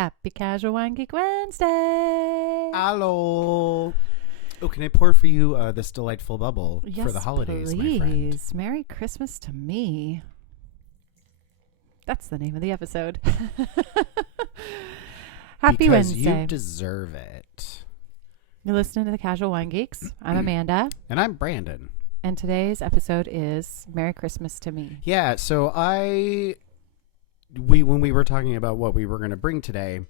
Happy Casual Wine Geek Wednesday. Hello. Oh, can I pour for you this delightful bubble for the holidays, please. my friend? Merry Christmas to me. That's the name of the episode. Happy because Wednesday. You deserve it. You're listening to the Casual Wine Geeks. I'm Amanda. And I'm Brandon. And today's episode is Merry Christmas to me. Yeah, so when we were talking about what we were going to bring today,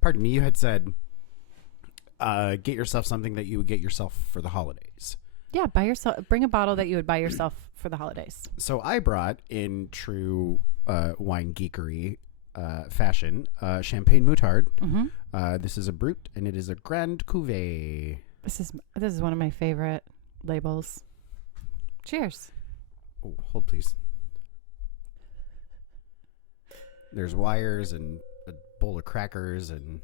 pardon me, you had said, get yourself something that you would get yourself for the holidays. Yeah, bring a bottle that you would buy yourself for the holidays. So I brought, in true wine geekery fashion, Champagne Moutard. This is a Brut, and it is a Grand Cuvée. This is one of my favorite labels. Cheers. Oh, hold please. There's wires and a bowl of crackers and...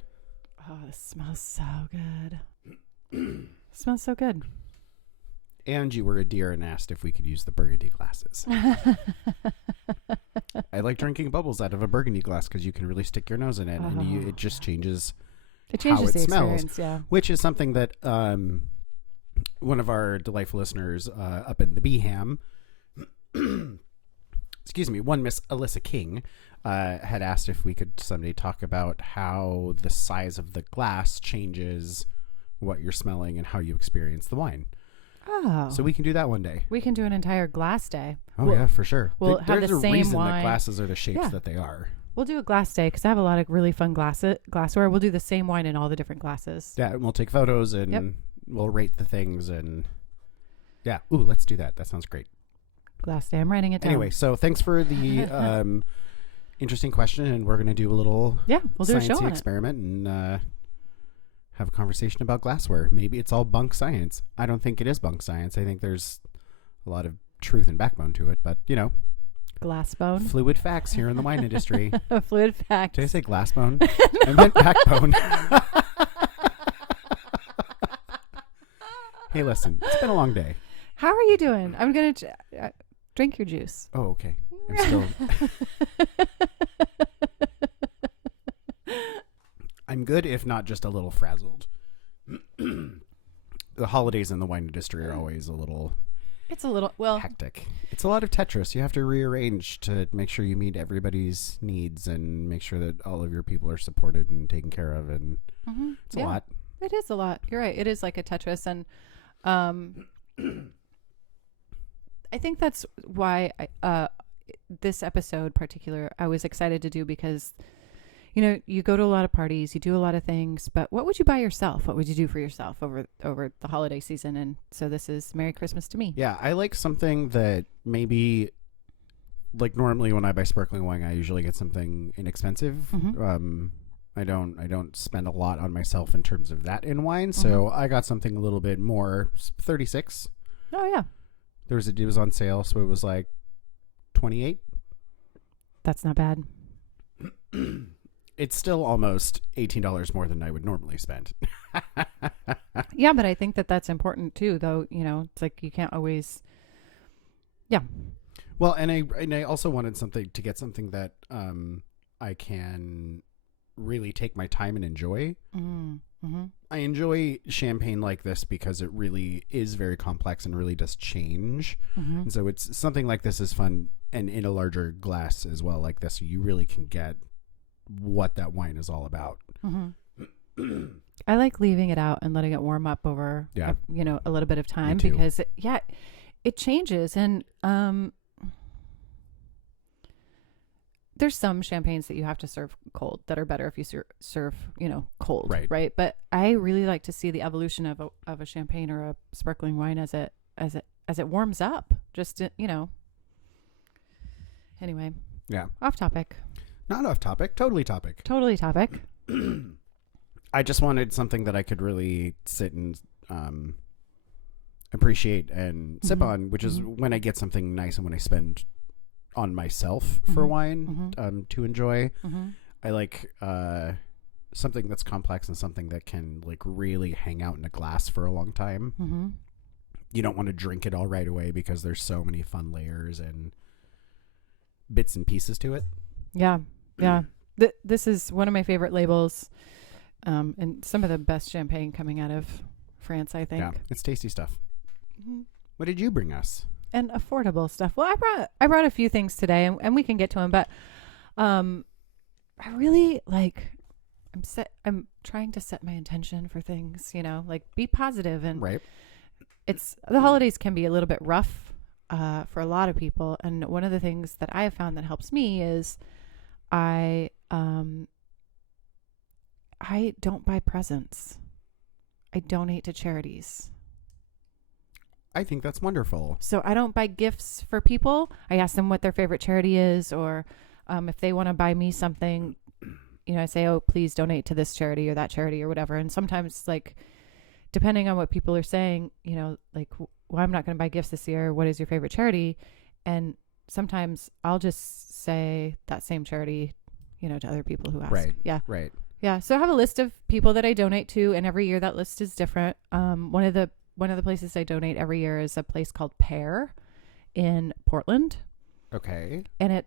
Oh, this smells so good. Smells so good. And you were a dear and asked if we could use the burgundy glasses. I like drinking bubbles out of a burgundy glass because you can really stick your nose in it, and it just changes. It changes how it the smells, experience, yeah. Which is something that one of our delightful listeners up in the Beeham, excuse me, one Miss Alyssa King, had asked if we could someday talk about how the size of the glass changes what you're smelling and how you experience the wine. Oh. So we can do that one day. We can do an entire glass day. Oh, yeah, for sure. We'll have There's the a same reason wine. that glasses are the shapes that they are. We'll do a glass day because I have a lot of really fun glassware. We'll do the same wine in all the different glasses. Yeah, and we'll take photos and we'll rate the things and yeah. Ooh, let's do that. That sounds great. Glass day. I'm writing it down. Anyway, so thanks for the interesting question, and we're going to do a little we'll do a show on experiment and have a conversation about glassware. Maybe it's all bunk science. I don't think it is bunk science. I think there's a lot of truth and backbone to it, but you know. Glass bone. Fluid facts here in the wine industry. Fluid facts. Did I say glass bone? I meant backbone. Hey, listen, it's been a long day. How are you doing? I'm going to drink your juice. Oh, okay. I'm still... I'm good, if not just a little frazzled. The holidays in the wine industry are always a little... It's a little, hectic. It's a lot of Tetris. You have to rearrange to make sure you meet everybody's needs and make sure that all of your people are supported and taken care of. And it's a lot. It is a lot. You're right. It is like a Tetris. And I think that's why this episode particular, I was excited to do because, you know, you go to a lot of parties, you do a lot of things, but what would you buy yourself? What would you do for yourself over the holiday season? And so this is Merry Christmas to me. Yeah, I like something that maybe, like normally when I buy sparkling wine, I usually get something inexpensive. I don't spend a lot on myself in terms of that in wine, so I got something a little bit more. 36. Oh yeah. It was on sale, so it was like 28. That's not bad. It's still almost $18 more than I would normally spend. Yeah, but I think that that's important too, though. You know, it's like you can't always. Yeah. Well, and I also wanted to get something that I can really take my time and enjoy. I enjoy champagne like this because it really is very complex and really does change. And so it's something like this is fun, and in a larger glass as well like this, you really can get what that wine is all about. I like leaving it out and letting it warm up over a little bit of time because it changes. And there's some champagnes that you have to serve cold that are better if you serve cold, right? But I really like to see the evolution of a champagne or a sparkling wine as it warms up. Just anyway. Yeah. Off topic. Not off topic. Totally topic. Totally topic. I just wanted something that I could really sit and appreciate and sip on, which is when I get something nice and when I spend on myself for wine to enjoy. I like something that's complex and something that can like really hang out in a glass for a long time. You don't want to drink it all right away because there's so many fun layers and bits and pieces to it. Yeah. This is one of my favorite labels, and some of the best champagne coming out of France, I think. Yeah, it's tasty stuff. Mm-hmm. What did you bring us? And affordable stuff. Well, I brought a few things today, and we can get to them. But I really I'm trying to set my intention for things. Like be positive, and Right. it's the holidays can be a little bit rough for a lot of people. And one of the things that I have found that helps me is I don't buy presents. I donate to charities. I think that's wonderful. So I don't buy gifts for people. I ask them what their favorite charity is, or if they want to buy me something, I say, oh, please donate to this charity or that charity or whatever. And sometimes, like, depending on what people are saying, like, well, I'm not going to buy gifts this year. What is your favorite charity? And sometimes I'll just say that same charity, to other people who ask. Right. Yeah. Right. Yeah. So I have a list of people that I donate to, and every year that list is different. One of the places I donate every year is a place called Pear in Portland. Okay. And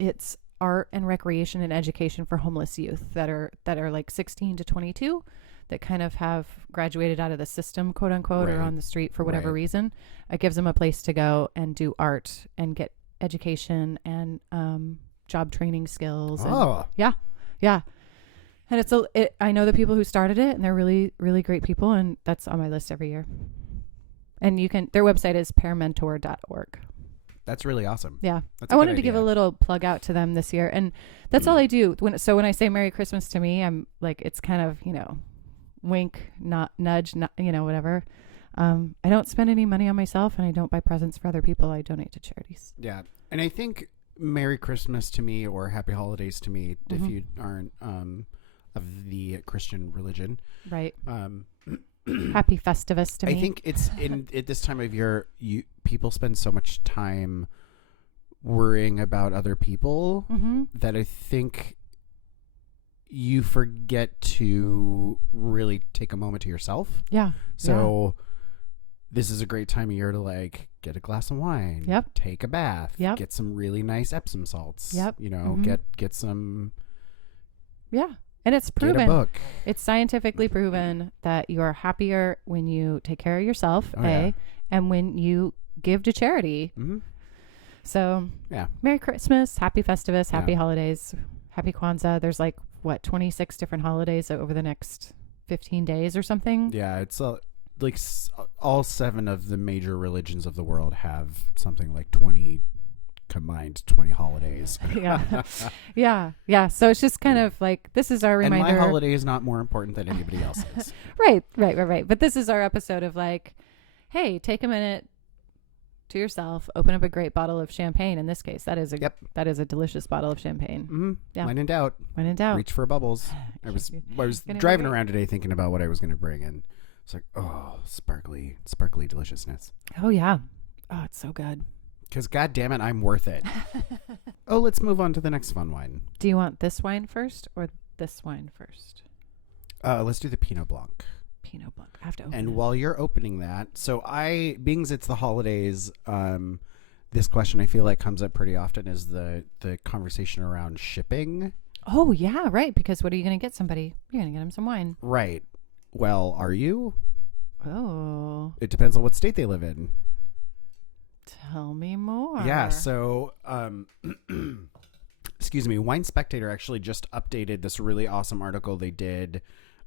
it's art and recreation and education for homeless youth that are like 16 to 22 that kind of have graduated out of the system, quote unquote, or on the street for whatever reason. It gives them a place to go and do art and get education and job training skills. Oh. And yeah. And I know the people who started it, and they're really, really great people, and that's on my list every year. And their website is pearmentor.org. That's really awesome. Yeah. That's I wanted to give a little plug out to them this year. And that's all I do. When I say Merry Christmas to me, I'm like, it's kind of, wink, not nudge, not, whatever. I don't spend any money on myself, and I don't buy presents for other people. I donate to charities. Yeah. And I think Merry Christmas to me, or Happy Holidays to me, if you aren't of the Christian religion. Right. Happy Festivus to me. I think it's at this time of year, people spend so much time worrying about other people that I think you forget to really take a moment to yourself. Yeah. So this is a great time of year to get a glass of wine. Yep. Take a bath. Yep. Get some really nice Epsom salts. Yep. Get some. Yeah. And it's proven. Get a book. It's scientifically proven that you are happier when you take care of yourself, Yeah. and when you give to charity. Mm-hmm. So, yeah. Merry Christmas, Happy Festivus, Happy Holidays, Happy Kwanzaa. There's 26 different holidays over the next 15 days or something. Yeah, it's all 7 of the major religions of the world have something like 20 holidays. Yeah. So it's just kind of like, this is our reminder. And my holiday is not more important than anybody else's. Right. But this is our episode of hey, take a minute to yourself, open up a great bottle of champagne. In this case, that is a delicious bottle of champagne. Mm-hmm. Yeah. When in doubt, reach for bubbles. I was driving around today thinking about what I was going to bring, and it's like, oh, sparkly deliciousness. Oh yeah. Oh, it's so good. Because, God damn it, I'm worth it. Oh, let's move on to the next fun wine. Do you want this wine first or this wine first? Let's do the Pinot Blanc. Pinot Blanc. I have to open And it. while you're opening that, being it's the holidays, this question I feel like comes up pretty often is the conversation around shipping. Oh, yeah, right. Because what are you going to get somebody? You're going to get them some wine. Right. Well, are you? Oh. It depends on what state they live in. Tell me more. Yeah, so excuse me, Wine Spectator actually just updated this really awesome article they did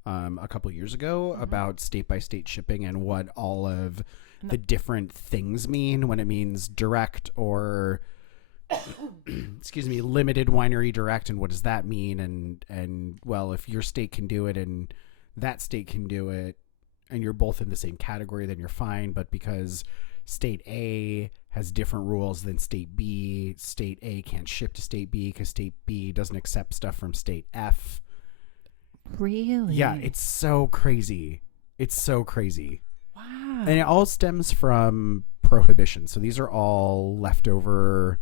a couple years ago about state by state shipping and what all of the different things mean when it means direct or excuse me, limited winery direct, and what does that mean, and well, if your state can do it and that state can do it and you're both in the same category, then you're fine. But because State A has different rules than State B, State A can't ship to State B because State B doesn't accept stuff from State F. Really? Yeah, it's so crazy. Wow. And it all stems from prohibition. So these are all leftover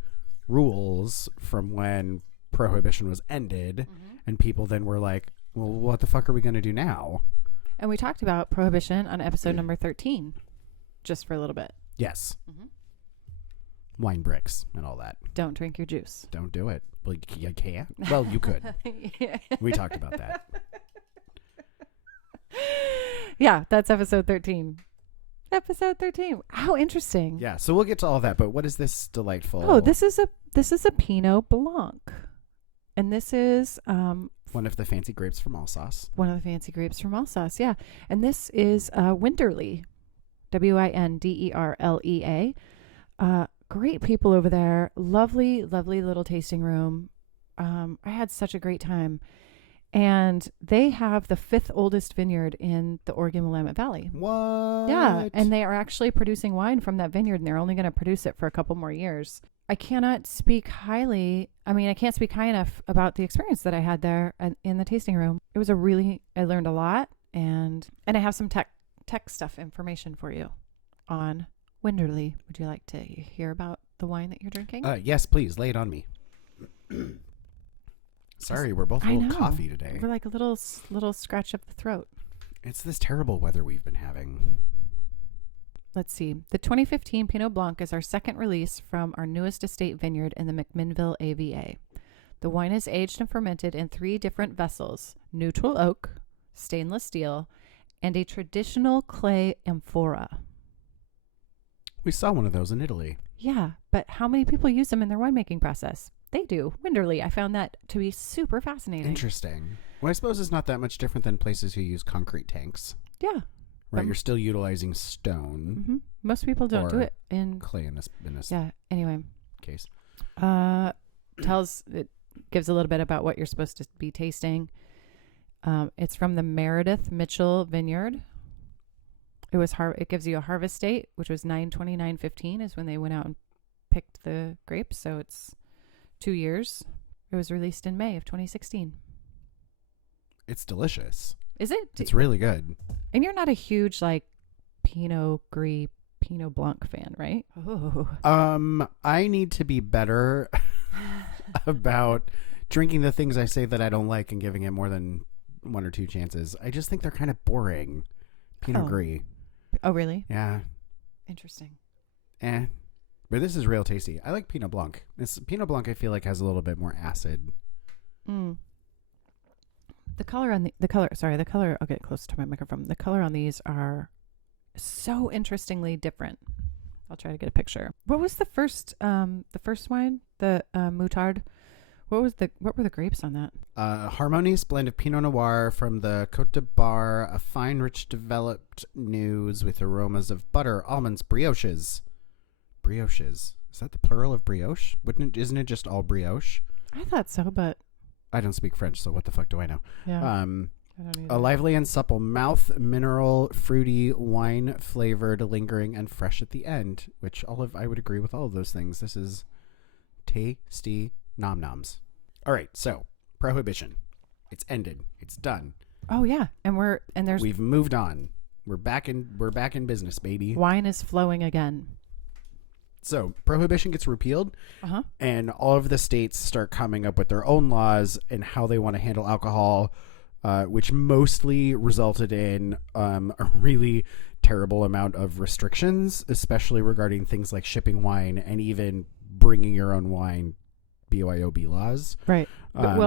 rules from when prohibition was ended, and people then were like, well, what the fuck are we going to do now? And we talked about prohibition on episode number 13, just for a little bit. Yes. wine bricks and all that. Don't drink your juice. Don't do it. Well, you can't. Well, you could. Yeah. We talked about that. Yeah, that's episode 13. Episode 13. How interesting. Yeah, so we'll get to all that, but what is this delightful? Oh, this is a Pinot Blanc. And this is one of the fancy grapes from Alsace. one of the fancy grapes from Alsace, yeah. And this is Winderley. Winderlea. Great people over there. Lovely, lovely little tasting room. I had such a great time. And they have the 5th oldest vineyard in the Oregon Willamette Valley. What? Yeah, and they are actually producing wine from that vineyard, and they're only going to produce it for a couple more years. I can't speak high enough about the experience that I had there in the tasting room. It was I learned a lot, and I have some tech stuff information for you on Winderley. Would you like to hear about the wine that you're drinking? Yes, please. Lay it on me. Sorry, we're both a little coffee today. We're like a little scratch up the throat. It's this terrible weather we've been having. Let's see. The 2015 Pinot Blanc is our second release from our newest estate vineyard in the McMinnville AVA. The wine is aged and fermented in 3 different vessels: neutral oak, stainless steel, and a traditional clay amphora. We saw one of those in Italy. Yeah, but how many people use them in their winemaking process? They do. Winderley. I found that to be super fascinating. Interesting. Well, I suppose it's not that much different than places who use concrete tanks. Yeah. Right, you're still utilizing stone. Mm-hmm. Most people don't do it in clay in this yeah. Anyway, case. It gives a little bit about what you're supposed to be tasting. It's from the Meredith Mitchell Vineyard. It gives you a harvest date, which was 9/29/15 is when they went out and picked the grapes. So it's 2 years. It was released in May of 2016. It's delicious. Is it? It's really good. And you're not a huge Pinot Gris, Pinot Blanc fan, right? Oh. I need to be better about drinking the things I say that I don't like and giving it more than 1 or 2 chances. I just think they're kind of boring. Pinot Gris. Oh, really? Yeah. Interesting. But this is real tasty. I like Pinot Blanc. This Pinot Blanc I feel like has a little bit more acid. The color, I'll get close to my microphone. The color on these are so interestingly different. I'll try to get a picture. What was the first wine? The Moutard. What were the grapes on that? Harmonious blend of Pinot Noir from the Côte de Bar, a fine, rich, developed news with aromas of butter, almonds, brioches. Brioches. Is that the plural of brioche? Isn't it just all brioche? I thought so, but I don't speak French, so what the fuck do I know? Yeah. I don't either. A lively and supple mouth, mineral, fruity, wine flavored, lingering, and fresh at the end. Which I would agree with all of those things. This is tasty nom noms. All right, so Prohibition. It's ended. It's done. Oh yeah, we've moved on. We're back in business, baby. Wine is flowing again. So Prohibition gets repealed, and all of the states start coming up with their own laws and how they want to handle alcohol, which mostly resulted in a really terrible amount of restrictions, especially regarding things like shipping wine and even bringing your own wine, BYOB laws. Right.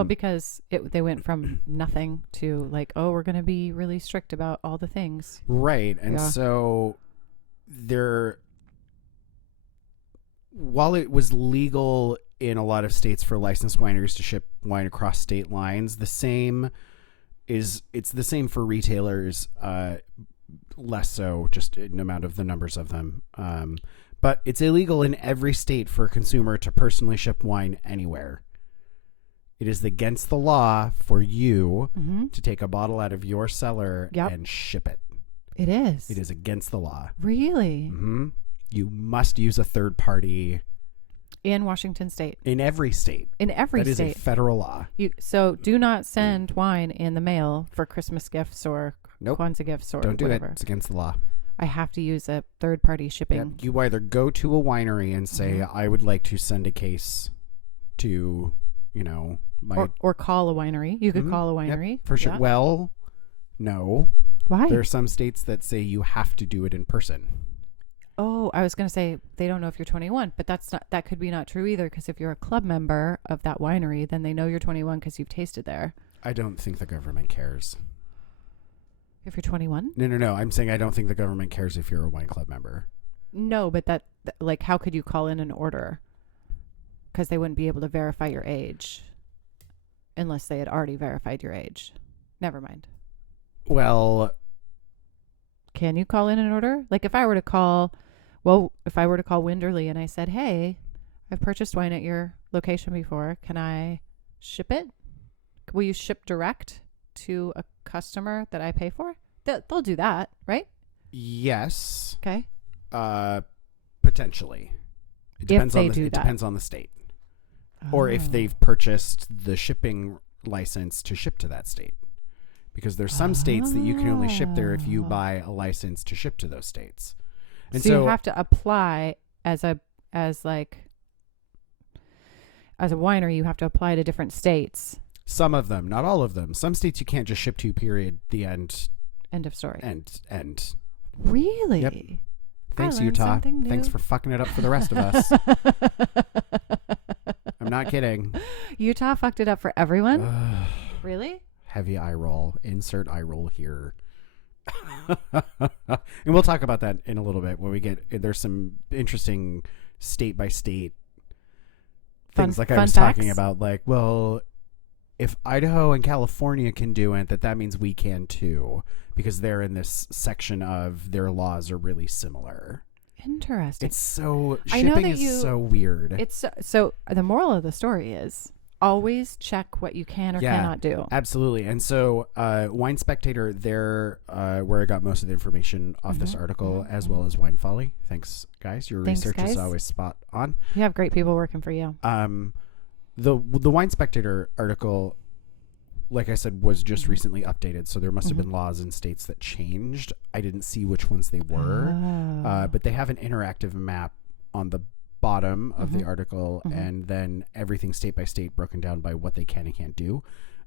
Because they went from nothing to we're going to be really strict about all the things. Right. And so while it was legal in a lot of states for licensed wineries to ship wine across state lines, it's the same for retailers, less so, just in amount of the numbers of them. But it's illegal in every state for a consumer to personally ship wine anywhere. It is against the law for you to take a bottle out of your cellar and ship it. It is. It is against the law. Really? Mm-hmm. You must use a third party. In Washington State. In every state. That is a federal law. So do not send wine in the mail for Christmas gifts or Kwanzaa gifts or Don't do whatever. It's against the law. I have to use a third party shipping. Yeah, you either go to a winery and say, I would like to send a case to, or call a winery. You could call a winery. Yep, for sure. Yeah. Well, no. Why? There are some states that say you have to do it in person. Oh, I was going to say they don't know if you're 21, but that could be not true either, because if you're a club member of that winery, then they know you're 21 because you've tasted there. I don't think the government cares. If you're 21? No. I'm saying I don't think the government cares if you're a wine club member. No, but like, how could you call in an order? Because they wouldn't be able to verify your age unless they had already verified your age. Never mind. Well, can you call in an order? Like if I were to call Winderly and I said, hey, I've purchased wine at your location before. Can I ship it? Will you ship direct to a customer that I pay for? They'll do that, right? Yes. Okay. Potentially. It depends on the state. Or if they've purchased the shipping license to ship to that state. Because there's some states that you can only ship there if you buy a license to ship to those states. And so you have to apply as a winery, you have to apply to different states. Some of them, not all of them. Some states you can't just ship to, period. The end. End of story. End. Really? Yep. Thanks, Utah. Thanks for fucking it up for the rest of us. I'm not kidding. Utah fucked it up for everyone? Really? Heavy eye roll. Insert eye roll here. And we'll talk about that in a little bit when we get, there's some interesting state by state things I was talking about. Like, well, if Idaho and California can do it, that means we can too, because they're in this section of their laws are really similar. Interesting. It's so, shipping is so weird. It's so the moral of the story is always check what you can or cannot do. Absolutely. And so Wine Spectator, they're where I got most of the information off this article, as well as Wine Folly. Thanks, guys. Your research is always spot on. You have great people working for you. The Wine Spectator article, like I said, was just recently updated, so there must have been laws in states that changed. I didn't see which ones they were, but they have an interactive map on the bottom of the article, and then everything state by state broken down by what they can and can't do.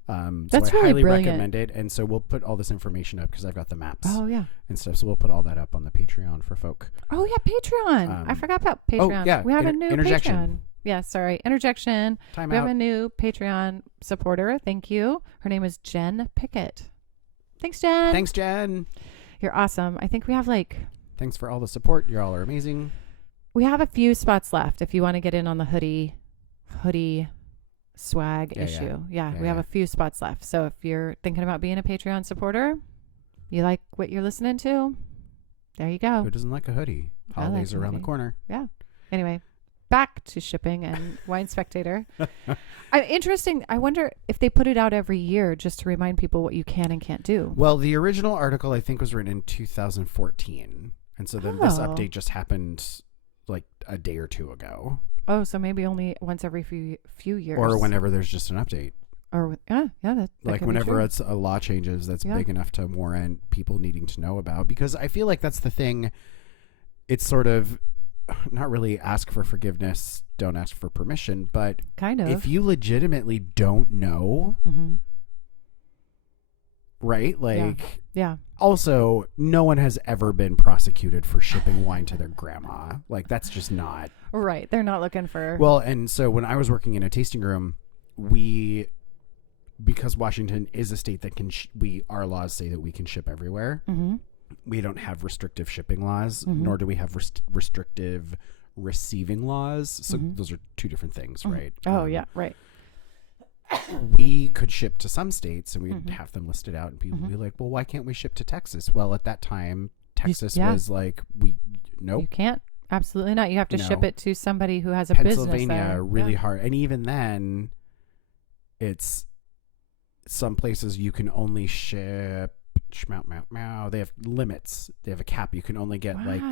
That's so I really highly brilliant. recommend it, and so we'll put all this information up because I've got the maps. Oh yeah, and stuff. So we'll put all that up on the Patreon for folk. Oh yeah, Patreon. I forgot about Patreon. Oh yeah, we have a new interjection. Patreon. Yeah, sorry, interjection. Time we out. have a new Patreon supporter. Thank you. Her name is Jen Pickett. Thanks, Jen. Thanks, Jen. You're awesome. I think we have Thanks for all the support. You all are amazing. We have a few spots left if you want to get in on the hoodie swag issue. Yeah, we have a few spots left. So if you're thinking about being a Patreon supporter, you like what you're listening to, there you go. Who doesn't like a hoodie? Holidays are around the corner. Yeah. Anyway, back to shipping and Wine Spectator. Interesting. I wonder if they put it out every year just to remind people what you can and can't do. Well, the original article I think was written in 2014. And so then this update just happened like a day or two ago. Oh, so maybe only once every few years. Or whenever there's just an update. Or that like whenever it's a law changes that's big enough to warrant people needing to know about. Because I feel like that's the thing. It's sort of not really ask for forgiveness, don't ask for permission, but kind of. If you legitimately don't know, right? Like, yeah. Also, no one has ever been prosecuted for shipping wine to their grandma. Like, that's just not right. They're not looking for. Well, and so when I was working in a tasting room, because Washington is a state that can, our laws say that we can ship everywhere. We don't have restrictive shipping laws, nor do we have restrictive receiving laws. So those are two different things, right? Oh, yeah, right. We could ship to some states and we'd have them listed out and people would be like, well, why can't we ship to Texas? Well, at that time, Texas was like, nope. You can't. Absolutely not. You have to ship it to somebody who has a business there. Pennsylvania, really hard. And even then, it's some places you can only ship. They have limits. They have a cap. You can only get like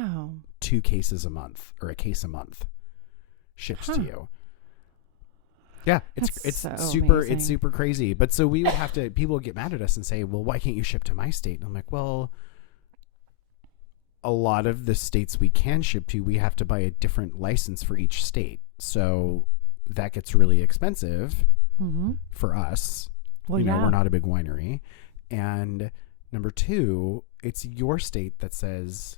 2 cases a month or a case a month shipped to you. Yeah, it's so super amazing. It's super crazy. But so we would have to, people would get mad at us and say, well, why can't you ship to my state? And I'm like, well, a lot of the states we can ship to, we have to buy a different license for each state. So that gets really expensive for us. Well, we're not a big winery. And number 2, it's your state that says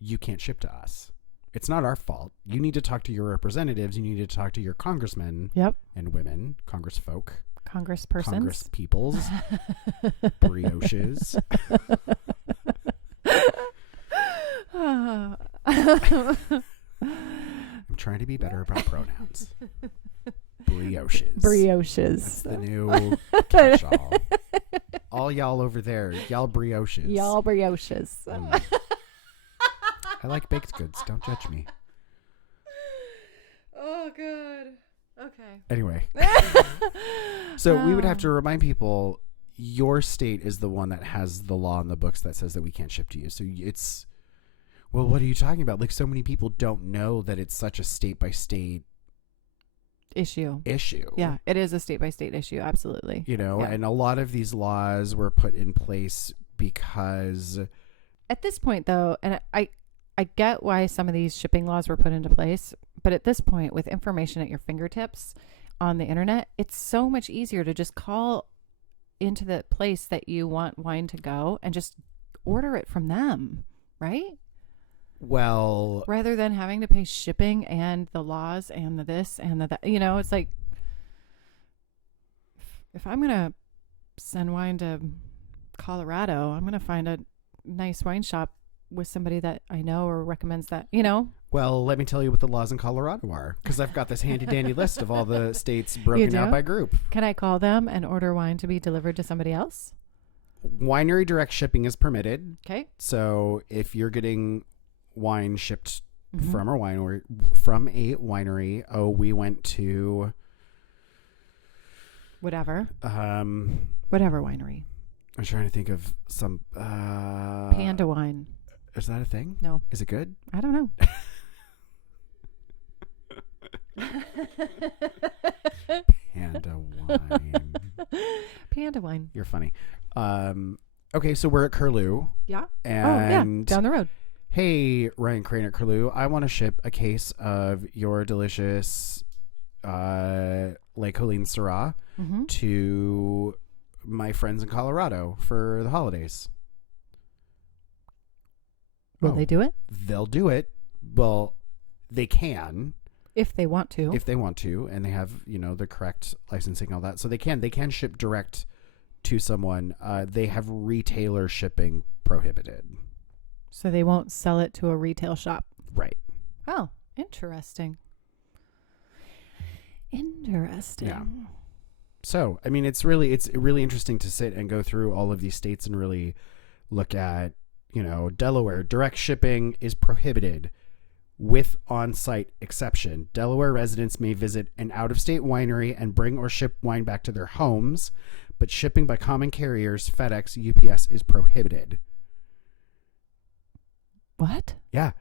you can't ship to us. It's not our fault. You need to talk to your representatives. You need to talk to your congressmen and women, congressfolk, congresspersons, congress peoples, brioches. I'm trying to be better about pronouns. Brioches. Brioches. That's the new catch-all. All y'all over there, y'all brioches. Y'all brioches. I like baked goods. Don't judge me. Oh, God. Okay. Anyway. So we would have to remind people, your state is the one that has the law in the books that says that we can't ship to you. So it's, well, what are you talking about? Like, so many people don't know that it's such a state-by-state issue. Yeah, it is a state-by-state issue. Absolutely. You know, Yeah. and a lot of these laws were put in place because... At this point, though, and I get why some of these shipping laws were put into place, but at this point, with information at your fingertips on the internet, it's so much easier to just call into the place that you want wine to go and just order it from them, right? Well, rather than having to pay shipping and the laws and the this and the that, you know, it's like, if I'm going to send wine to Colorado, I'm going to find a nice wine shop with somebody that I know or recommends that, you know. Well, let me tell you what the laws in Colorado are, because I've got this handy dandy list of all the states broken out by group. Can I call them and order wine to be delivered to somebody else? Winery direct shipping is permitted. Okay. So if you're getting wine shipped Mm-hmm. from a winery, oh, we went to whatever winery. I'm trying to think of some Panda wine. Is that a thing? No. Is it good? I don't know. Panda wine. Panda wine. You're funny. Okay, so we're at Curlew. Yeah. And down the road. Hey, Ryan Crane at Curlew, I want to ship a case of your delicious Lake Helene Syrah Mm-hmm. to my friends in Colorado for the holidays. Will they do it? They'll do it. Well, they can. If they want to. If they want to, and they have, you know, the correct licensing and all that. So they can ship direct to someone. They have retailer shipping prohibited. So they won't sell it to a retail shop. Right. Oh, interesting. Yeah. So, I mean, it's really interesting to sit and go through all of these states and really look at, you know, Delaware, direct shipping is prohibited with on-site exception. Delaware residents may visit an out-of-state winery and bring or ship wine back to their homes, but shipping by common carriers, FedEx, UPS is prohibited. What? Yeah.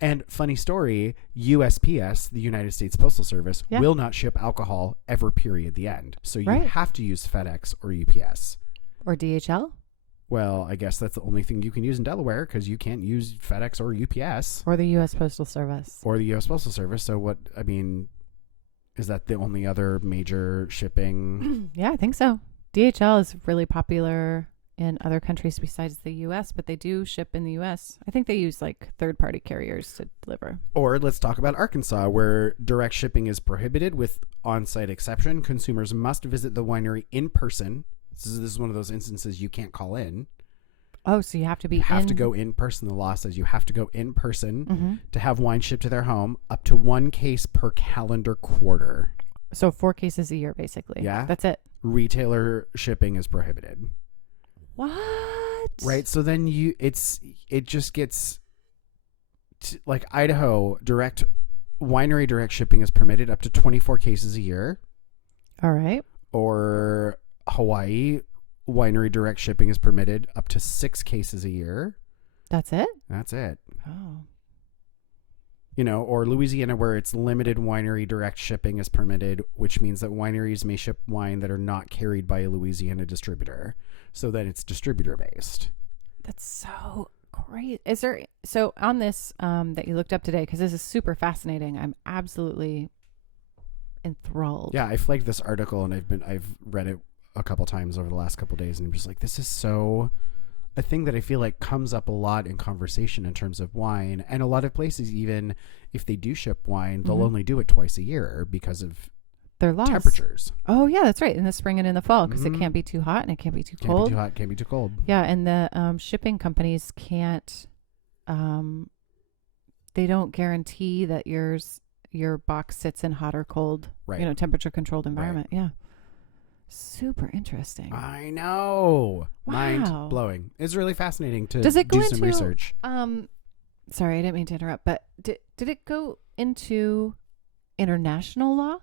And funny story, USPS, the United States Postal Service, will not ship alcohol ever, period, the end. So you have to use FedEx or UPS. Or DHL? Well, I guess that's the only thing you can use in Delaware, because you can't use FedEx or UPS. Or the U.S. Postal Service. Or the U.S. Postal Service. So what, I mean, is that the only other major shipping? Yeah, I think so. DHL is really popular in other countries besides the U.S., but they do ship in the U.S. I think they use like third-party carriers to deliver. Or let's talk about Arkansas, where direct shipping is prohibited with on-site exception. Consumers must visit the winery in person. This is one of those instances you can't call in. Oh, so you have to be You have to go in person. The law says you have to go in person to have wine shipped to their home, up to 1 case per calendar quarter. So 4 cases a year, basically. Yeah. That's it. Retailer shipping is prohibited. What? Right. So then it just gets like Idaho winery direct shipping is permitted up to 24 cases a year. All right. Or Hawaii winery direct shipping is permitted up to 6 cases a year. That's it? That's it. Oh. You know, or Louisiana, where it's limited winery direct shipping is permitted, which means that wineries may ship wine that are not carried by a Louisiana distributor. So then it's distributor based. That's so great. Is there, so on this that you looked up today, because this is super fascinating, I'm absolutely enthralled. Yeah, I flagged this article and I've read it a couple times over the last couple of days, and I'm just like, this is so a thing that I feel like comes up a lot in conversation in terms of wine. And a lot of places, even if they do ship wine, they'll only do it twice a year because of their laws. Temperatures. Oh, yeah, that's right. In the spring and in the fall, because it can't be too hot and it can't be too cold. Can't be too hot, can't be too cold. Yeah, and the shipping companies can't, they don't guarantee that your box sits in hot or cold, right. Temperature controlled environment. Right. Yeah. Super interesting. I know. Wow. Mind blowing. It's really fascinating to Does it go do some into, research. Sorry, I didn't mean to interrupt, but did it go into international law?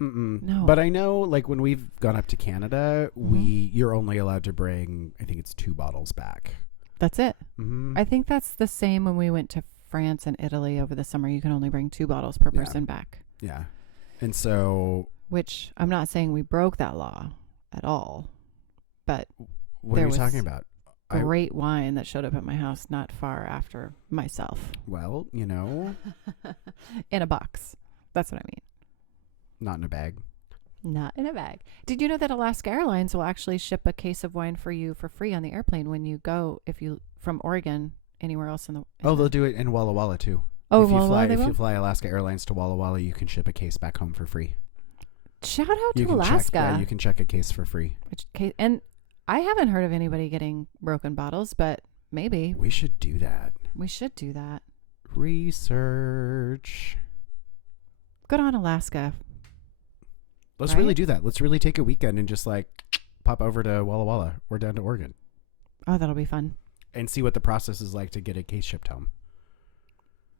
Mm-mm. No. But I know, like, when we've gone up to Canada, you're only allowed to bring, I think it's 2 bottles back. That's it. Mm-hmm. I think that's the same when we went to France and Italy over the summer. You can only bring 2 bottles per person back. Yeah. And so... Which I'm not saying we broke that law at all, but what are you talking about? Great wine that showed up at my house not far after myself. Well, in a box. That's what I mean. Not in a bag. Not in a bag. Did you know that Alaska Airlines will actually ship a case of wine for you for free on the airplane when you go, if you from Oregon anywhere else in the... they'll do it in Walla Walla too. Oh, if you fly Alaska Airlines to Walla Walla, you can ship a case back home for free. Shout out to Alaska. You can check a case for free. And I haven't heard of anybody getting broken bottles, but maybe. We should do that. We should do that. Research. Good on Alaska. Let's really do that. Let's really take a weekend and just pop over to Walla Walla or down to Oregon. Oh, that'll be fun. And see what the process is like to get a case shipped home.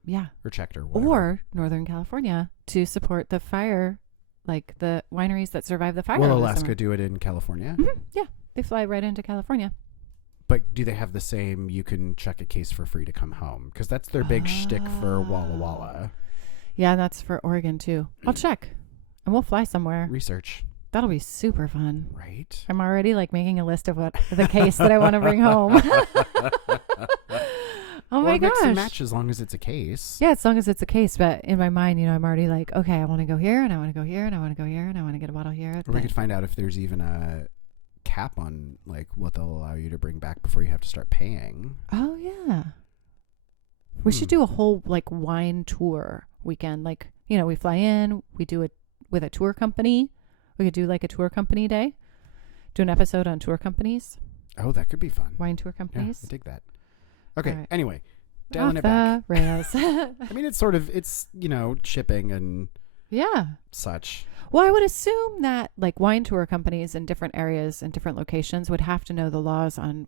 Yeah. Or checked or whatever. Or Northern California to support the fire, like the wineries that survive the fire. Will Alaska do it in California? Mm-hmm. Yeah. They fly right into California. But do they have the same, you can check a case for free to come home? Because that's their big shtick for Walla Walla. Yeah, and that's for Oregon too. I'll check. And we'll fly somewhere. Research. That'll be super fun. Right? I'm already making a list of what the case that I want to bring home. Oh my gosh. Mix and match as long as it's a case. Yeah, as long as it's a case. But in my mind, I'm already okay, I want to go here and I want to go here and I want to go here and I want to get a bottle here. Or we could find out if there's even a cap on what they'll allow you to bring back before you have to start paying. Oh yeah. We should do a whole wine tour weekend. We fly in, we do it with a tour company. We could do a tour company day. Do an episode on tour companies. Oh, that could be fun. Wine tour companies. Yeah, I dig that. Okay. Right. Anyway, dialing it back. Rails. I mean, it's shipping and such. Well, I would assume that wine tour companies in different areas and different locations would have to know the laws on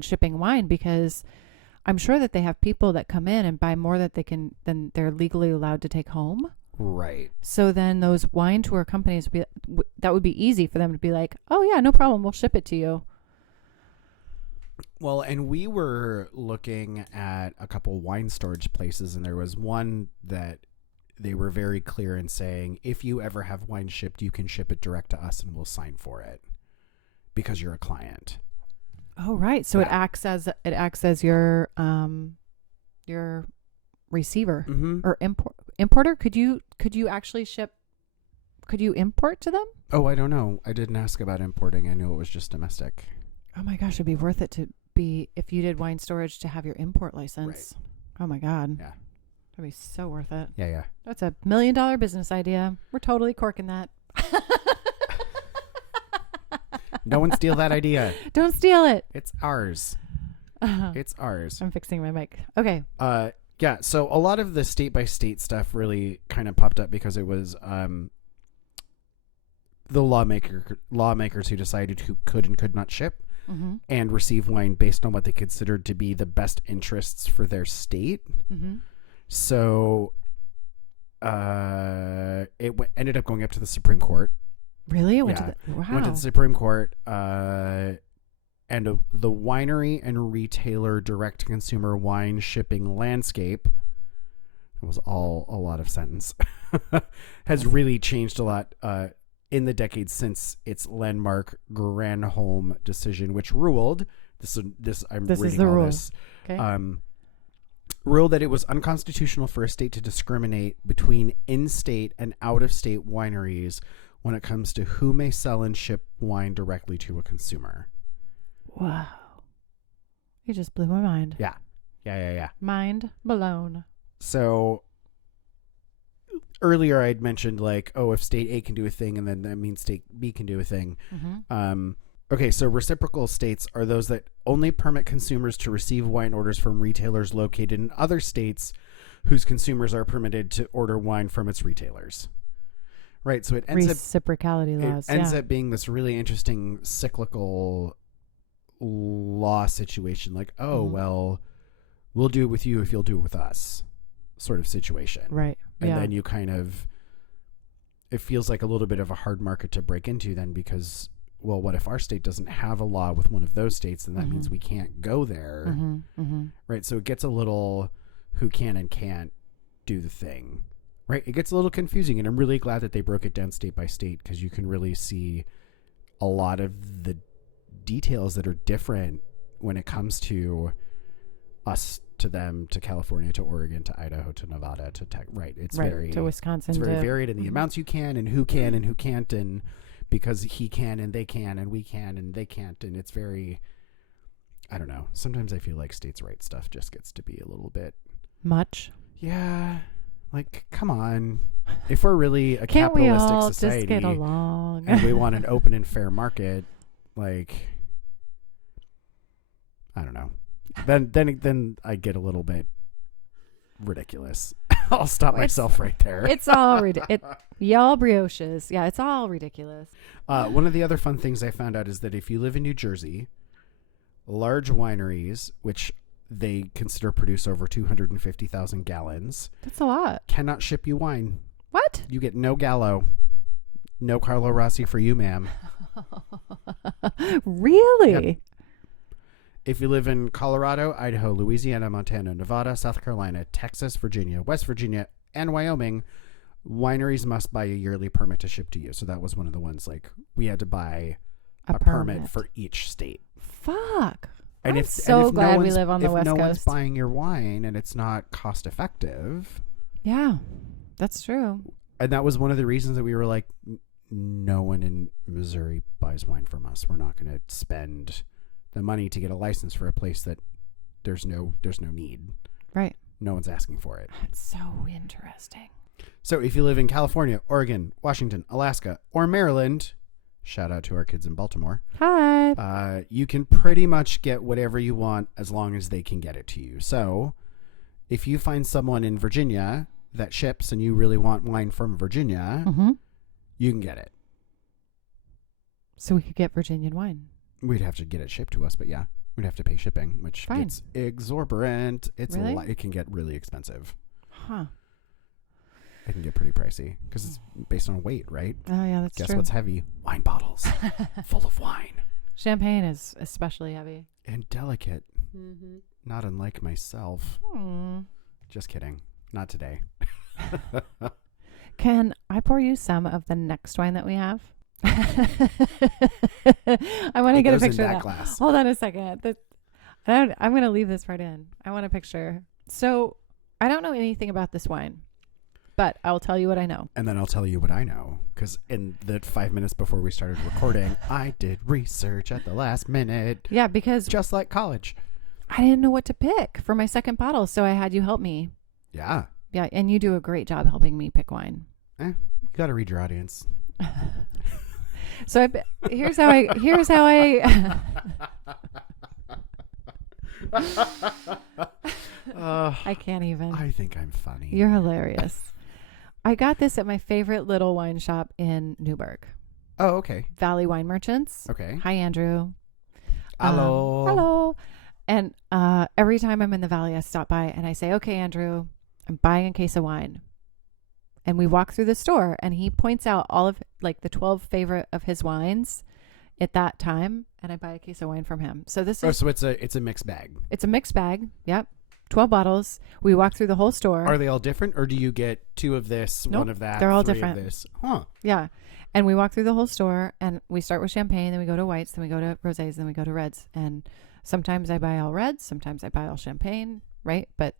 shipping wine, because I'm sure that they have people that come in and buy more than they're legally allowed to take home. Right. So then those wine tour companies that would be easy for them to be like, oh yeah, no problem, we'll ship it to you. Well, and we were looking at a couple wine storage places, and there was one that they were very clear in saying, if you ever have wine shipped, you can ship it direct to us and we'll sign for it because you're a client. Oh, right. So it acts as your receiver or importer. Could you actually ship? Could you import to them? Oh, I don't know. I didn't ask about importing. I knew it was just domestic. Oh my gosh, it'd be worth it to be, if you did wine storage, to have your import license. Right. Oh my God. Yeah. That'd be so worth it. Yeah. That's $1 million business idea. We're totally corking that. No one steal that idea. Don't steal it. It's ours. It's ours. I'm fixing my mic. Okay. Yeah. So a lot of the state by state stuff really kind of popped up because it was the lawmakers who decided who could and could not ship and receive wine based on what they considered to be the best interests for their state. Mm-hmm. So it ended up going up to the Supreme Court. Really? It went to the Supreme Court. And the winery and retailer direct-to-consumer wine shipping landscape, it was all a lot of sentence, has really changed a lot in the decades since its landmark Granholm decision, which ruled, ruled that it was unconstitutional for a state to discriminate between in-state and out-of-state wineries when it comes to who may sell and ship wine directly to a consumer. Wow. You just blew my mind. Yeah. Mind blown. So earlier I'd mentioned like, oh, if state A can do a thing, and then that means state B can do a thing. Okay, so reciprocal states are those that only permit consumers to receive wine orders from retailers located in other states whose consumers are permitted to order wine from its retailers. Right, so it ends reciprocality laws. It ends up being this really interesting cyclical law situation. Like, oh, well, we'll do it with you if you'll do it with us, sort of situation. Right. And then you kind of, it feels like a little bit of a hard market to break into then, because, well, what if our state doesn't have a law with one of those states? Then that means we can't go there. Right. So it gets a little who can and can't do the thing. Right. It gets a little confusing. And I'm really glad that they broke it down state by state, because you can really see a lot of the details that are different when it comes to us, to them, to California, to Oregon, to Idaho, to Nevada, to Texas. Right. It's very, to Wisconsin. It's very varied in the amounts you can and who can't, and because he can and they can and we can and they can't. And it's very, I don't know. Sometimes I feel like states' right stuff just gets to be a little bit much. Yeah. Like, come on. If we're really a Can't we capitalistic all society just get along? and we want an open and fair market, like, I don't know. Then I get a little bit ridiculous. I'll stop myself right there. It's all y'all brioches. Yeah, it's all ridiculous. One of the other fun things I found out is that if you live in New Jersey, large wineries, which they consider produce over 250,000 gallons. That's a lot. Cannot ship you wine. What? You get no Gallo. No Carlo Rossi for you, ma'am. Really? Yep. If you live in Colorado, Idaho, Louisiana, Montana, Nevada, South Carolina, Texas, Virginia, West Virginia, and Wyoming, wineries must buy a yearly permit to ship to you. So that was one of the ones, like, we had to buy a permit for each state. Fuck. And I'm so glad we live on the West Coast. If no one's buying your wine and it's not cost effective. Yeah, that's true. And that was one of the reasons that we were like, no one in Missouri buys wine from us. We're not going to spend the money to get a license for a place that there's no need. Right. No one's asking for it. That's so interesting. So if you live in California, Oregon, Washington, Alaska, or Maryland, shout out to our kids in Baltimore. Hi. You can pretty much get whatever you want as long as they can get it to you. So if you find someone in Virginia that ships and you really want wine from Virginia, you can get it. So we could get Virginian wine. We'd have to get it shipped to us, but yeah, we'd have to pay shipping, which gets exorbitant. It's really? It can get really expensive. Huh. It can get pretty pricey because it's based on weight, right? Oh, yeah, that's true. Guess what's heavy? Wine bottles full of wine. Champagne is especially heavy. And delicate. Not unlike myself. Just kidding. Not today. Can I pour you some of the next wine that we have? I want to get a picture of that. Glass. Hold on a second. I'm going to leave this part in. I want a picture. So I don't know anything about this wine, but I'll tell you what I know. And then I'll tell you what I know. Because in the 5 minutes before we started recording, I did research at the last minute. Yeah, because just like college. I didn't know what to pick for my second bottle, so I had you help me. Yeah. Yeah, and you do a great job helping me pick wine. You got to read your audience. So here's how I I can't even. I think I'm funny. You're hilarious. I got this at my favorite little wine shop in Newburgh. Oh, okay. Valley Wine Merchants. Okay. Hi, Andrew. Hello. Hello. And every time I'm in the Valley, I stop by and I say, okay, Andrew, I'm buying a case of wine. And we walk through the store and he points out all of like the 12 favorite of his wines at that time. And I buy a case of wine from him. So this is. So it's a mixed bag. It's a mixed bag. Yep. 12 bottles. We walk through the whole store. Are they all different or do you get 2 of this, nope, 1 of that? They're all 3 different. Of this? Huh. Yeah. And we walk through the whole store and we start with champagne, then we go to whites, then we go to rosés, then we go to reds. And sometimes I buy all reds, sometimes I buy all champagne, right? But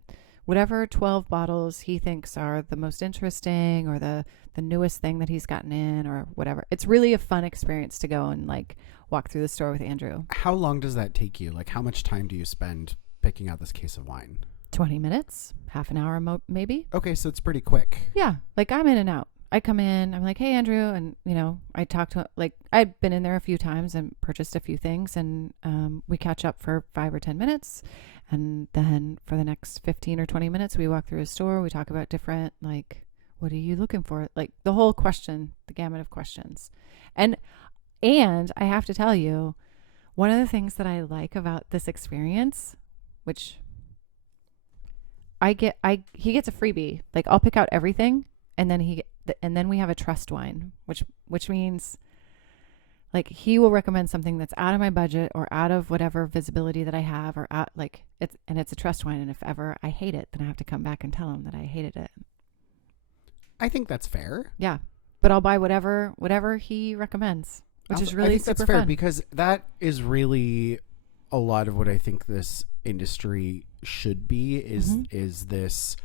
whatever 12 bottles he thinks are the most interesting or the newest thing that he's gotten in or whatever. It's really a fun experience to go and like walk through the store with Andrew. How long does that take you? Like, how much time do you spend picking out this case of wine? 20 minutes, half an hour, maybe. Okay, so it's pretty quick. Yeah, like I'm in and out. I come in, I'm like, hey, Andrew. And, you know, I talk to, like, I've been in there a few times and purchased a few things. And we catch up for 5 or 10 minutes. And then for the next 15 or 20 minutes, we walk through a store. We talk about different, like, what are you looking for? Like the whole question, the gamut of questions. And I have to tell you, one of the things that I like about this experience, which he gets a freebie. Like I'll pick out everything, and then we have a trust wine, which means like he will recommend something that's out of my budget or out of whatever visibility that I have, or out like it's a trust wine. And if ever I hate it, then I have to come back and tell him that I hated it. I think that's fair. Yeah, but I'll buy whatever he recommends, which is really super that's fair fun. because that is really a lot of what I think this industry should be is this.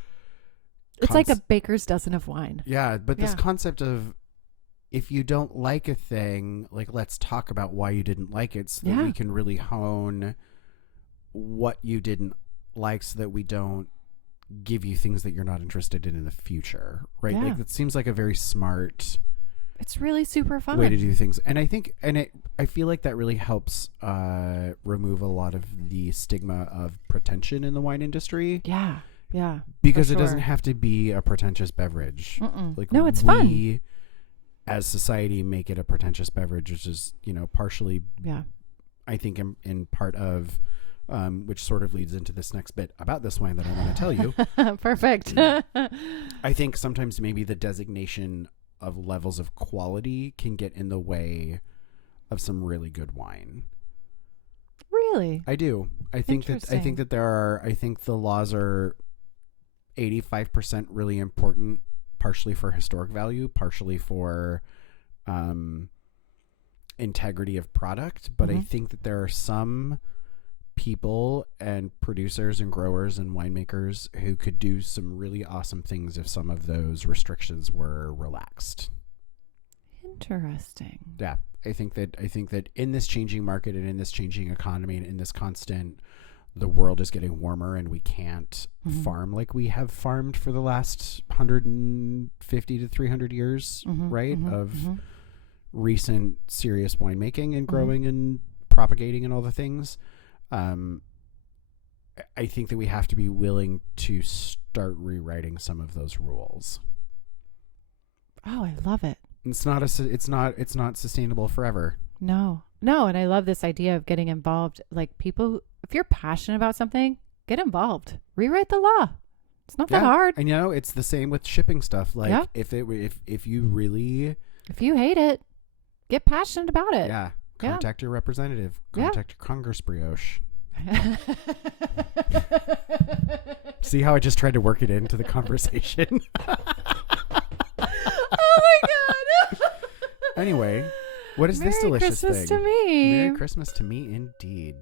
It's like a baker's dozen of wine. Yeah, but this concept of if you don't like a thing, like let's talk about why you didn't like it so that we can really hone what you didn't like so that we don't give you things that you're not interested in the future, right? Yeah. Like it seems like a very smart It's really super fun way to do things. And I think I feel like that really helps remove a lot of the stigma of pretension in the wine industry. Yeah. Yeah. Because it doesn't have to be a pretentious beverage. Like no, it's we, fun. As society, make it a pretentious beverage, which is, you know, partially, I think in part of, which sort of leads into this next bit about this wine that I want to tell you. Perfect. I think sometimes maybe the designation of levels of quality can get in the way of some really good wine. Really? I do. I think that the laws are 85% really important, partially for historic value, partially for integrity of product. But I think that there are some people and producers and growers and winemakers who could do some really awesome things if some of those restrictions were relaxed. Interesting. Yeah. I think that in this changing market and in this changing economy and in this constant, the world is getting warmer and we can't farm like we have farmed for the last 150 to 300 years, right? Of recent serious winemaking and growing and propagating and all the things. I think that we have to be willing to start rewriting some of those rules. Oh, I love it. It's not sustainable forever. No, and I love this idea of getting involved. Like people, if you're passionate about something, get involved. Rewrite the law. It's not that hard. And you know, it's the same with shipping stuff. Like if you hate it, get passionate about it. Yeah. Contact your representative. Contact your Congress brioche. See how I just tried to work it into the conversation? Oh my God. Anyway, what is this delicious Merry Christmas thing? to me. Merry Christmas to me indeed.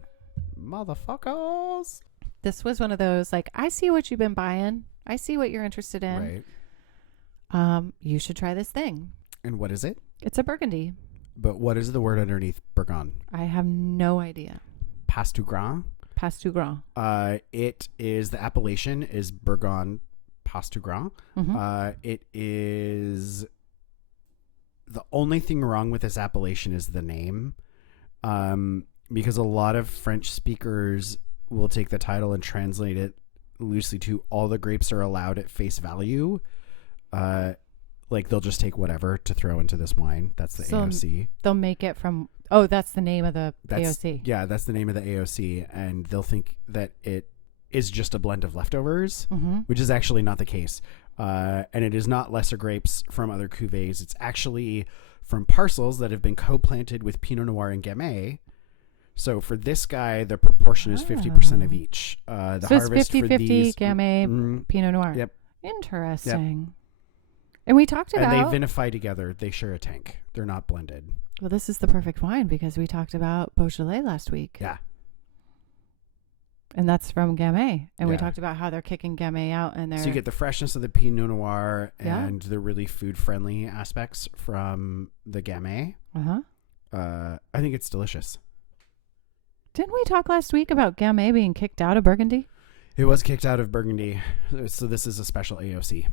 Motherfuckers. This was one of those, like, I see what you've been buying. I see what you're interested in. Right. You should try this thing. And what is it? It's a Burgundy. But what is the word underneath Bourgogne? I have no idea. Pas du Grand? Pas du Grand. It is, the appellation is Bourgogne Pas du Grand. It is, the only thing wrong with this appellation is the name. Because a lot of French speakers will take the title and translate it loosely to all the grapes are allowed at face value. Like they'll just take whatever to throw into this wine. That's the AOC. They'll make it from, that's the name of the AOC. Yeah, that's the name of the AOC. And they'll think that it is just a blend of leftovers, which is actually not the case. And it is not lesser grapes from other cuvées. It's actually from parcels that have been co-planted with Pinot Noir and Gamay. So for this guy, the proportion is 50% of each. The so harvest it's 50-50 for Gamay, Pinot Noir. Yep. Interesting. Yep. And we talked about... And they vinify together. They share a tank. They're not blended. Well, this is the perfect wine because we talked about Beaujolais last week. Yeah. And that's from Gamay. And we Yeah. talked about how they're kicking Gamay out, and they're So you get the freshness of the Pinot Noir Yeah. and the really food-friendly aspects from the Gamay. uh-huh. I think it's delicious. Didn't we talk last week about Gamay being kicked out of Burgundy? It was kicked out of Burgundy, so this is a special AOC.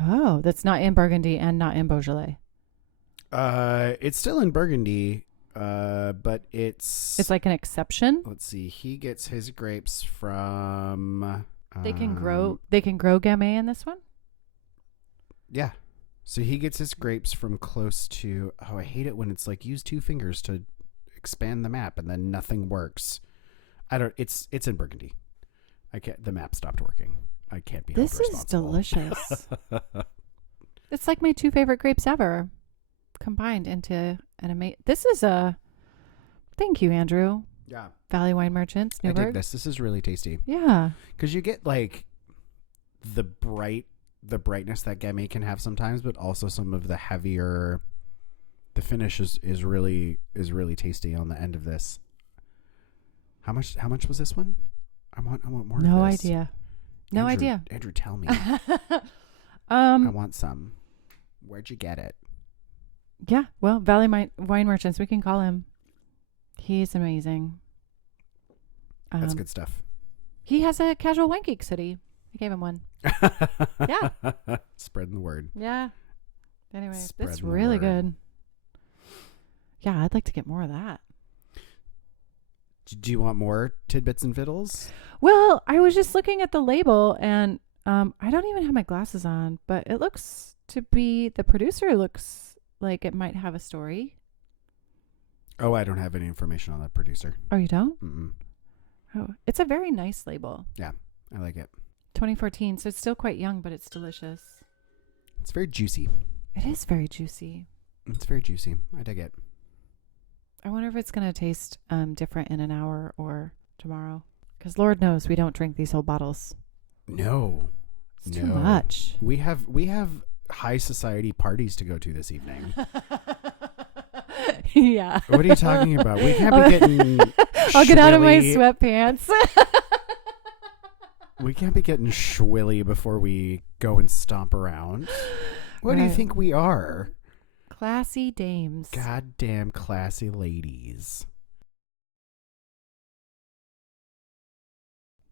Oh, that's not in Burgundy and not in Beaujolais. It's still in Burgundy, but It's like an exception. let's see. He gets his grapes from. They can grow Gamay in this one. Yeah. So he gets his grapes from close to. Oh, I hate it when it's like use two fingers to expand the map and then nothing works. I don't. It's in Burgundy. I can't. The map stopped working. I can't be. This held is responsible. delicious. It's like my 2 favorite grapes ever combined into an amazing. This is a. Thank you, Andrew. Yeah. Valley Wine Merchants, I dig Newburgh. this. This is really tasty. Yeah. Because you get like the brightness that Gamay can have sometimes, but also some of the heavier. The finish is really tasty on the end of this. How much was this one? I want more. No of this. idea. No Andrew, idea. Andrew, tell me. I um. want some. Where'd you get it? Yeah. Well, Valley Wine Merchants. We can call him. He's amazing. That's good stuff. He has a Casual Wine Geeks hoodie. I gave him one. Yeah. Spreading the word. Yeah. Anyway, Spreading that's the really word. good. Yeah, I'd like to get more of that. Do you want more tidbits and fiddles? Well, I was just looking at the label, and I don't even have my glasses on, but it looks to be, the producer looks like it might have a story. Oh, I don't have any information on that producer. Oh, you don't? Mm-mm. Oh, it's a very nice label. I like it. 2014, so it's still quite young, but it's delicious. It's very juicy. It is very juicy. It's very juicy. I dig it. I wonder if it's going to taste different in an hour or tomorrow. Because Lord knows we don't drink these whole bottles. No. It's too much. We have high society parties to go to this evening. Yeah. What are you talking about? We can't be getting I'll get out of my schwilly- sweatpants. We can't be getting schwilly before we go and stomp around. What do you Right. think we are? Classy dames. Goddamn classy ladies.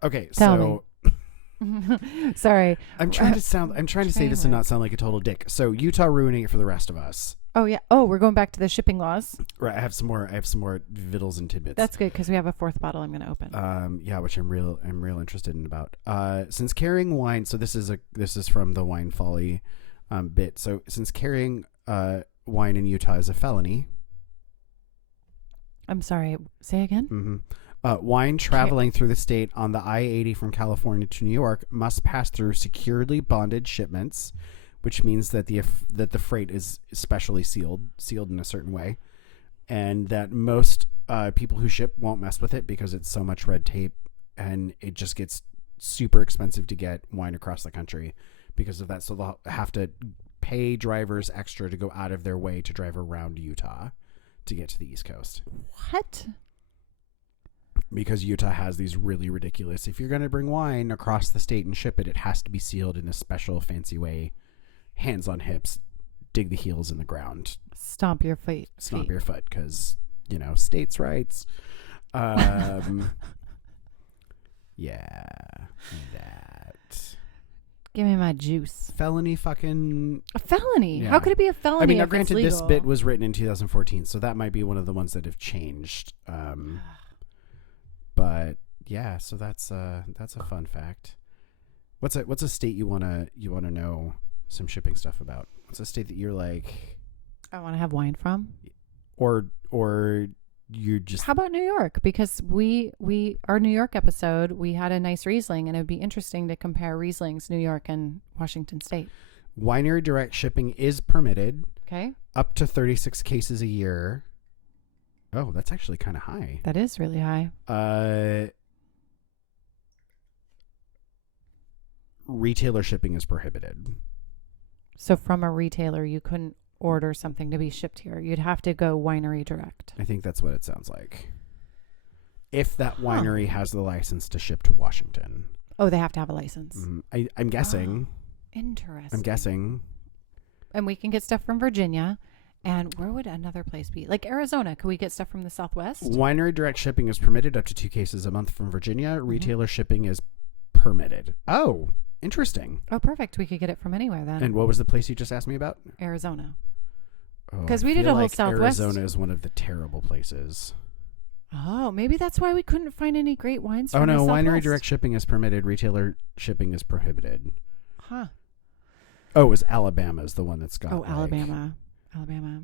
Okay, Tell Sorry. I'm trying to say this and Train not sound like a total dick. So Utah ruining it for the rest of us. Oh, yeah. Oh, we're going back to the shipping laws. Right, I have some more vittles and tidbits. That's good because we have a 4th bottle I'm going to open. Yeah, which I'm real interested in about. Since carrying wine, so this is from the Wine Folly bit. So since carrying wine in Utah is a felony. I'm sorry. Say again? Mm-hmm. Wine traveling through the state on the I-80 from California to New York must pass through securely bonded shipments, which means that the freight is specially sealed in a certain way, and that most people who ship won't mess with it because it's so much red tape, and it just gets super expensive to get wine across the country because of that. So they'll have to pay drivers extra to go out of their way to drive around Utah to get to the East Coast. What? Because Utah has these really ridiculous, if you're going to bring wine across the state and ship it, it has to be sealed in a special fancy way. Hands on hips, dig the heels in the ground. Stomp your feet. Stomp your foot because, states' rights. Yeah, that. Give me my juice. Felony fucking... A felony? Yeah. How could it be a felony? I mean, now if it's granted, this legal? bit was written in 2014, so that might be one of the ones that have changed. But yeah, so that's a fun fact. What's a state you wanna know some shipping stuff about? What's a state that you're like, I want to have wine from. or you just... How about New York? Because our New York episode, we had a nice Riesling, and it would be interesting to compare Rieslings, New York and Washington State. Winery direct shipping is permitted Okay, up to 36 cases a year. Oh, that's actually kind of high. that is really high. Retailer shipping is prohibited. So from a retailer, you couldn't order something to be shipped here. You'd have to go winery direct. I think that's what it sounds like. if that winery has the license to ship to Washington. Oh, they have to have a license. I'm guessing. Interesting. I'm guessing. And we can get stuff from Virginia. And where would another place be? Like Arizona. Could we get stuff from the Southwest? Winery direct shipping is permitted up to 2 cases a month from Virginia. Retailer shipping is permitted. Oh, interesting. Oh, perfect. We could get it from anywhere then. And what was the place you just asked me about? Arizona. Oh, Because I we did feel a whole like Southwest. Arizona is one of the terrible places. Oh, maybe that's why we couldn't find any great wines from Oh, no. the Winery Southwest. direct shipping is permitted. Retailer shipping is prohibited. Huh. Oh, it was Alabama is the one that's got. Oh, Alabama. Alabama.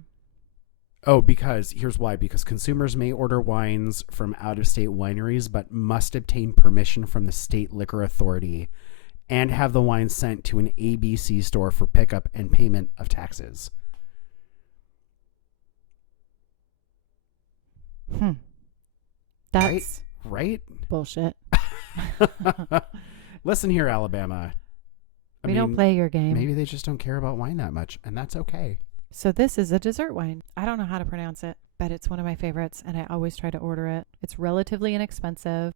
Oh, because here's why. Because consumers may order wines from out-of-state wineries, but must obtain permission from the state liquor authority and have the wine sent to an ABC store for pickup and payment of taxes. That's Right? bullshit. Listen here, Alabama. We don't play your game. Maybe they just don't care about wine that much, and that's okay. So this is a dessert wine. I don't know how to pronounce it, but it's one of my favorites, and I always try to order it. It's relatively inexpensive.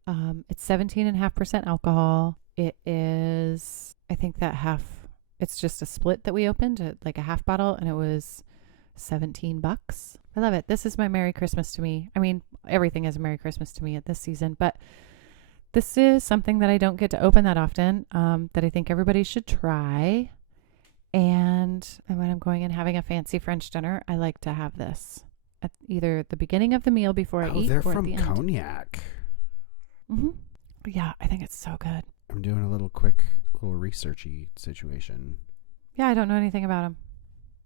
It's 17.5% alcohol. It is, I think that it's just a split that we opened, like a half bottle, and it was $17. I love it. This is my Merry Christmas to me. I mean, everything is a Merry Christmas to me at this season, but this is something that I don't get to open that often, that I think everybody should try. And when I'm going and having a fancy French dinner, I like to have this at either the beginning of the meal before I eat, they're or from at the end. Cognac. Yeah, I think it's so good. I'm doing a little quick, little researchy situation. Yeah, I don't know anything about them,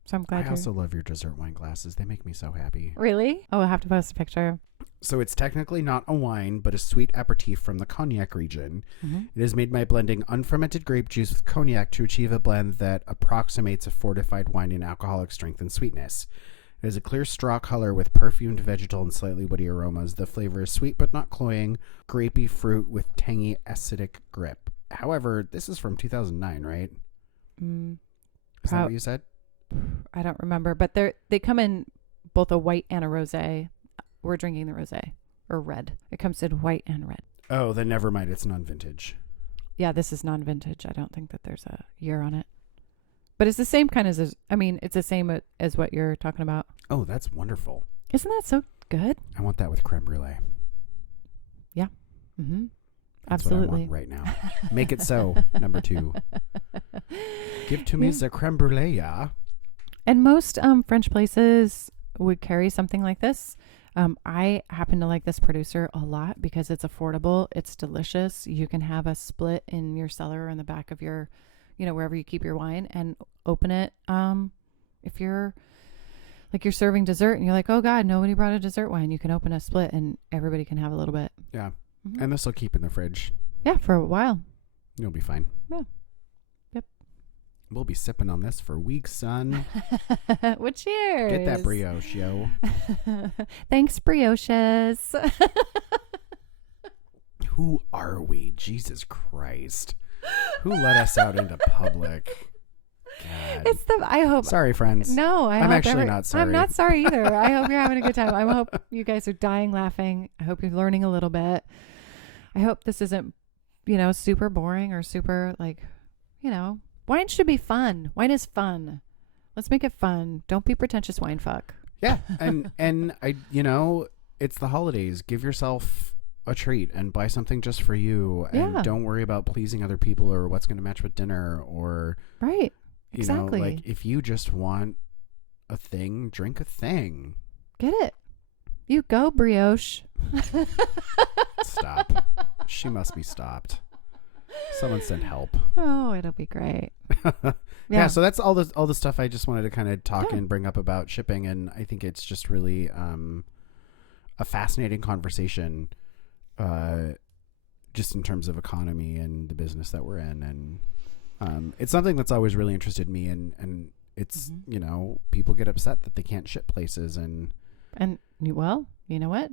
so I'm glad. I also love your dessert wine glasses. They make me so happy. Really? Oh, I'll have to post a picture. So it's technically not a wine, but a sweet aperitif from the Cognac region. It is made by blending unfermented grape juice with cognac to achieve a blend that approximates a fortified wine in alcoholic strength and sweetness. It has a clear straw color with perfumed vegetal and slightly woody aromas. The flavor is sweet but not cloying, grapey fruit with tangy acidic grip. However, this is from 2009, right? Is that what you said? I don't remember, but they come in both a white and a rosé. We're drinking the rosé, or red. It comes in white and red. Oh, then never mind. It's non-vintage. Yeah, this is non-vintage. I don't think that there's a year on it. But it's the same kind as, it's the same as what you're talking about. Oh, that's wonderful. Isn't that so good? I want that with creme brulee. Yeah. That's Absolutely. what I want right now. Make it so, number 2. Give to me the creme brulee, yeah. And most French places would carry something like this. I happen to like this producer a lot because it's affordable. It's delicious. You can have a split in your cellar or in the back of your, wherever you keep your wine, and open it. If you're serving dessert and you're like, oh God, nobody brought a dessert wine, you can open a split and everybody can have a little bit. Yeah. And this will keep in the fridge. Yeah, for a while. You'll be fine. Yeah. Yep. We'll be sipping on this for weeks, son. Well, cheers. Get that brioche, yo. Thanks, brioches. Who are we? Jesus Christ. Who let us out into public? God. I hope. Sorry, friends. No, I'm actually not sorry. I'm not sorry either. I hope you're having a good time. I hope you guys are dying laughing. I hope you're learning a little bit. I hope this isn't, super boring or super wine should be fun. Wine is fun. Let's make it fun. Don't be pretentious wine fuck. Yeah. And I, it's the holidays. Give yourself a treat and buy something just for you. And don't worry about pleasing other people or what's going to match with dinner or. Right. You know, like if you just want a thing, drink a thing. Get it. You go, brioche. Stop. She must be stopped. Someone send help. Oh, it'll be great. Yeah. So that's all the stuff I just wanted to kind of talk and bring up about shipping, and I think it's just really a fascinating conversation, just in terms of economy and the business that we're in, and. It's something that's always really interested me, and it's, people get upset that they can't ship places, and well, you know what?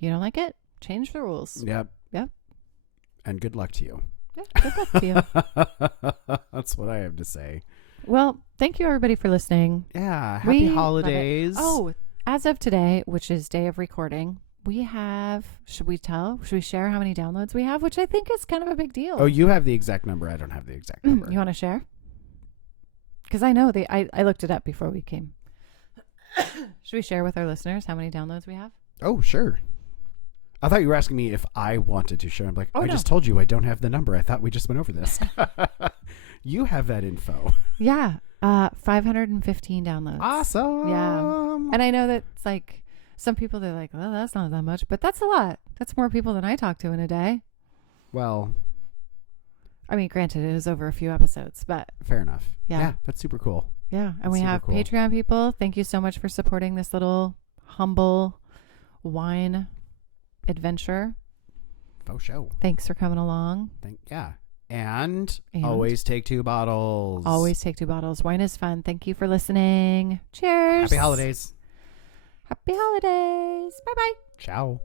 You don't like it? Change the rules. Yep. Yep. And good luck to you. Yeah, good luck to you. That's what I have to say. Well, thank you everybody for listening. Yeah. Happy holidays. Oh, as of today, which is day of recording, we have, should we share how many downloads we have? Which I think is kind of a big deal. Oh, you have the exact number. I don't have the exact number. You want to share? Because I know I looked it up before we came. Should we share with our listeners how many downloads we have? Oh, sure. I thought you were asking me if I wanted to share. I'm like, Oh, I no. just told you I don't have the number. I thought we just went over this. You have that info. Yeah. 515 downloads. Awesome. Yeah. And I know that it's like, some people, they're like, well, that's not that much, but that's a lot. That's more people than I talk to in a day. Well, I mean, granted, it is over a few episodes, but fair enough. Yeah. That's super cool. yeah. And That's we super have cool. Patreon people. Thank you so much for supporting this little humble wine adventure. Faux show. Thanks for coming along. Yeah. And And? always take 2 bottles. Always take 2 bottles. Wine is fun. Thank you for listening. Cheers. Happy holidays. Happy holidays. Bye-bye. Ciao.